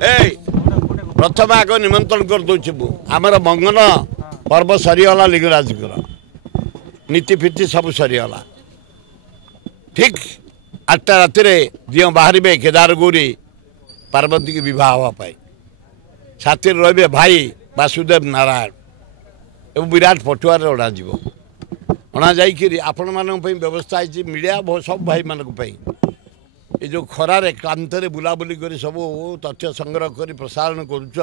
ए प्रथम आग निमंत्रण कर दूची आमर मंगन पर्व सरीगला लिंगराज नीति फीति सब सरीगला ठीक 8टा राति दियो बाहर केदार गौरी पार्वती की विवाह हाँपाई साथी रे भाई वासुदेव नारायण एवं विराट पटुआर अणा जाकि आपण मान व्यवस्था है मीडिया सब भाई मानक ये जो खरारे क्लांत बुलाबुली कर सब तथ्य संग्रह कर प्रसारण करुच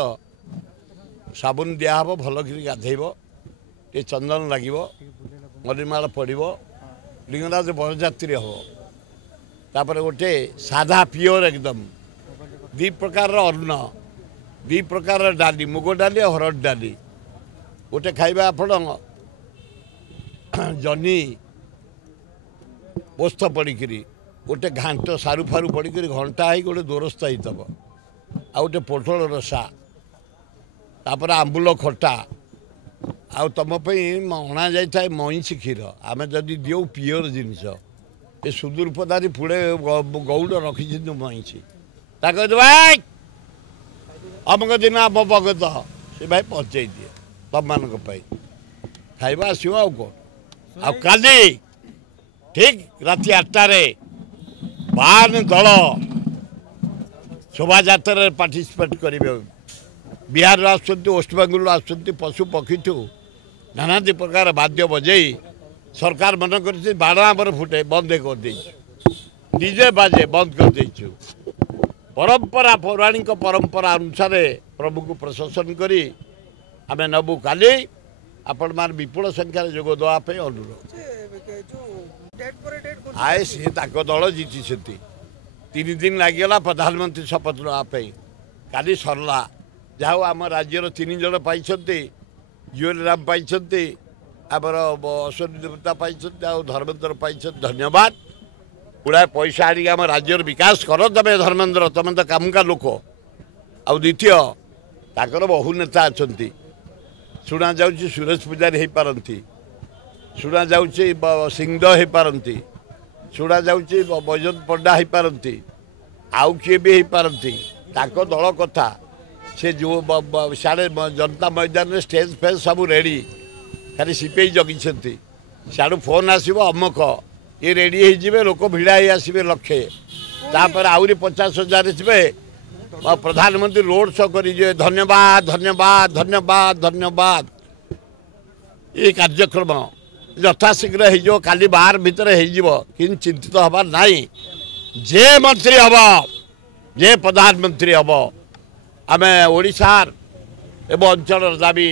साबुन दिहब भल कर गाधेब ये चंदन लगे मल्लीमाल पड़ो लिंगराज बरजात्री हम तापर गोटे साधा पियोर एकदम 2 प्रकार अन्न 2 प्रकार डाली मुग डाली हरड़ डाली गोटे खाइबा आपण जनी पोस्त पड़िकी गोटे घाट सारू फारू पड़िकी घंटा है गोटे दोरस्ता होतब आ गोटे पोटल रसा तापर आंबुल खटा आ तुम अणा जाए मईंसी क्षीर आम जदि दियो पियोर जिनस ये सुदूर पदारी पुड़े गौड़ रखी मईंसी भाई अमुक दिन आम भगत से भाई पहुँचे दिए तुम मान खाइबा आसो आ कौन आ काली ठीक राति 8टारे 52 दल शोभा यात्रा पार्टिसिपेट करेंगे बिहार आसुँच वेस्टबेंगल आसुँच पशु पक्षी ठू नाना प्रकार वाद्य बजई सरकार मन कर बाण फुटे बंद कर डीजे बाजे बंद कर देचु परंपरा पौराणिक परंपरा अनुसार प्रभु को प्रशंसन करी आम नबू काली आपण मान विपुल संख्यार जोग देवाई अनुरोध आए सी दल जीति 3 दिन लगिगला प्रधानमंत्री शपथ नापी काली सरला जहाँ आम राज्यर 3 जन पाई जुएल राम पाई आमर अश्विनी देवता पाई धर्मेन्द्र पाई धन्यवाद गुड़ाए पैसा आनिक आम राज्यर विकास कर तमें धर्मेन्द्र तुम तो कामुका लोक आ द्वितीय ताकर बहु नेता अच्छा शुणा जाऊँगी सुरेश पूजारी हो पारती शुणा जाऊँगी सिंहदेव हो पारती शुणा जाऊँगी बैजंत पंडा हो पारती आउ किए भी हो पारती दल कथा से जो साढ़े जनता मैदान में स्टेज फेज सब रेडी खाली सीपी जगी साड़ू फोन आसो अमुक ये रेडी हो लोक भिड़ा आसवे लक्षे तापर आहरी 50,000 थे प्रधानमंत्री रोड शो कर धन्यवाद धन्यवाद धन्यवाद धन्यवाद ये कार्यक्रम यथाशीघ्र हो काली बाहर भितर हो कि चिंतित हबार नाई जे मंत्री हम जे प्रधानमंत्री हम आम ओडिशार एवं अंचल दाबी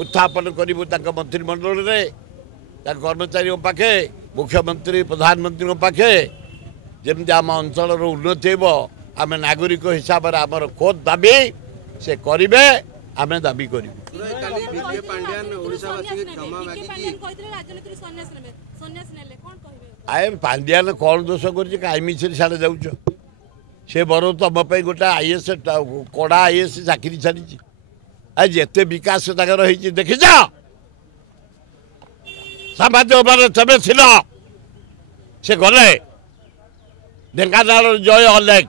उत्थापन करूँ मंत्रिमंडल में कर्मचारी पाखे मुख्यमंत्री प्रधानमंत्री पाखे जमी आम अंचल उन्नति हो आम नागरिक हिसाब से आमर खोद दाबी से करेंगे आम दाबी करूँ आए पांड्यान कौन दोष कर कहीं मिछे साढ़े जाऊच से बर तुम गोटे आईएएस कड़ा आईएएस चाकरी छाड़ी आज जिते विकास देखी सामाजिक तबे से गले ढेंकानाल जय अलेख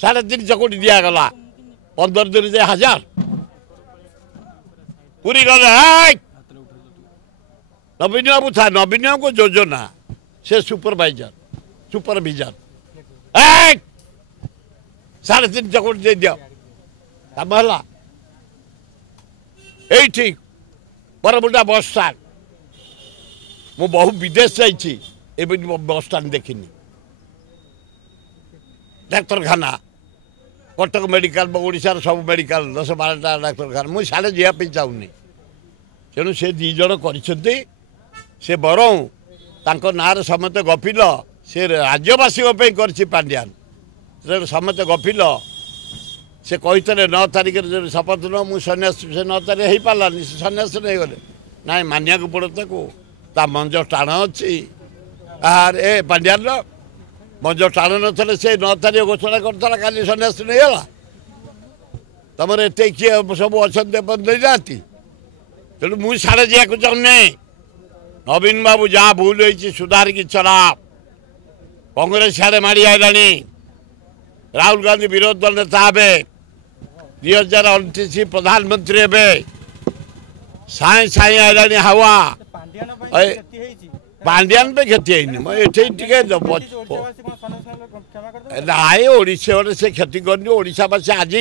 3.5 चकोटी दिगला 15 दिन जे 1000 पूरी गले नवीन बाबू था नवीन बाबू को योजना से सुपरविजन 3.5 चकोटी दे दिया कम है ये बरमुंडा बस स्टाण्ड मु बहु विदेश जाइए बस स्टाण्ड देखनी डाक्तरखाना कटक मेडिकल ओडिशार सब मेडिकल 10-12टा डाक्तरखाना मुझे साढ़े जावाई चाहूनी तेणु से 2 जन कर बरऊ तांको नार समत गपिल से राज्यवासी कर पांड्यान समत गपिल से कहते 9 तारिख शपथ न मुझे सन्यास से 9 तारिख हो पारानी सन्यास नहीं गले ना मानिया पड़ता को ता मंज टाण अच्छी आर ए पांड्यान मंज टाण न से 9 तारिख घोषणा करता काली सन्यास नहीं गला तुम एत किए सब अच्छा ना तेणु मुझे साढ़े जावाक चाहूनी नवीन बाबू जहाँ भूल हो सुधार की चला कांग्रेस साढ़े माड़ी आईला राहुल गांधी विरोधी दल नेता हे 2029 प्रधानमंत्री हे साए साए आइलानी हवा पांड्यान पे क्षति है नाई ओडिशा से क्षति करनी ओडिशावासी आज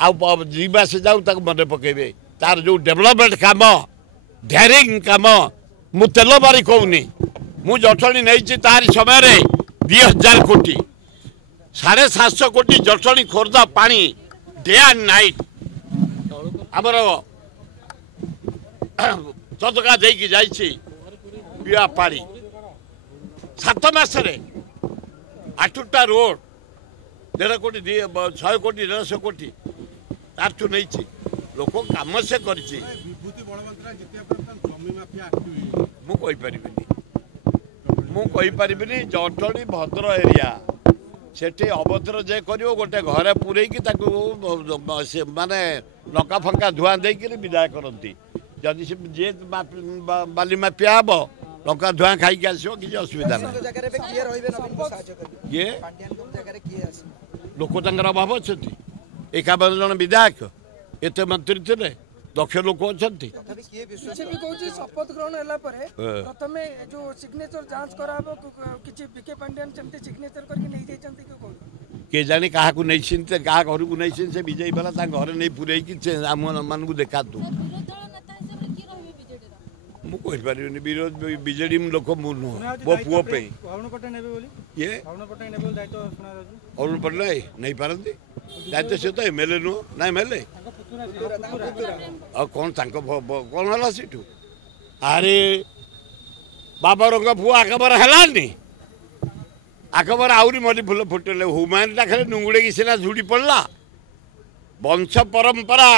आवास जाऊ मन पकेबे तार जो डेवलपमेंट काम ढेरिंग काम मु तेल बारी कहूनी मु जटणी नहीं तारी समय 2000 कोटी 750 कोटी जटणी खोर्धा पानी डे एंड नाइट आमर चदका देकी जाइछि पिया पानी 7 मासरे 8टा रोड 1.5 कोटी 100 कोटी 150 कोटी तारठू नहीं लोक कम से कर जटणी भद्र एरिया सेठी अभद्र जे कर गोटे घरे पूरे माने लका फंका धुआं देकर विदाय करती जदि जे बाली माफिया हम लंका धुआं खाई आसो किसी असुविधा ना लोक अभाव अच्छा 51 जन विधायक एत मंत्री थे दक्ष लोक अच्छा शपथ ग्रहण प्रथम जो सिग्नेचर जांच कराबो किछि बीके पांड्यान चमते सिग्नेचर करके नहीं जाइछन्ते के जाने क्या नहीं क्या घर को नहीं से विजयी वाला घर नहीं पूरे आम मान को देखा तू मुझे विजेडी लोक मु नुह मो पुओ पे ये अरुण पट्टनायक नहीं पारती दायित्व से तो एमएलए नुह ना एमएलए कौन कौन है सीठू अरे बाबर पुओ आकबर है आकबर आहरी मरी फुल फुटेले हुमायूं पाखे नुंगुड़े की सीना झुड़ी पड़ा वंश परंपरा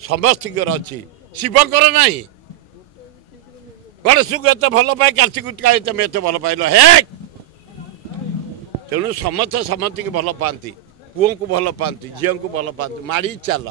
समस्त अच्छी शिवकर नहीं गणेश को एत भल पाए कार्तिक तुम एत भल पाइल हे तेणु समस्त समस्त की भल पाती पुओं को भल पाती झील को भल पाती माड़ी चल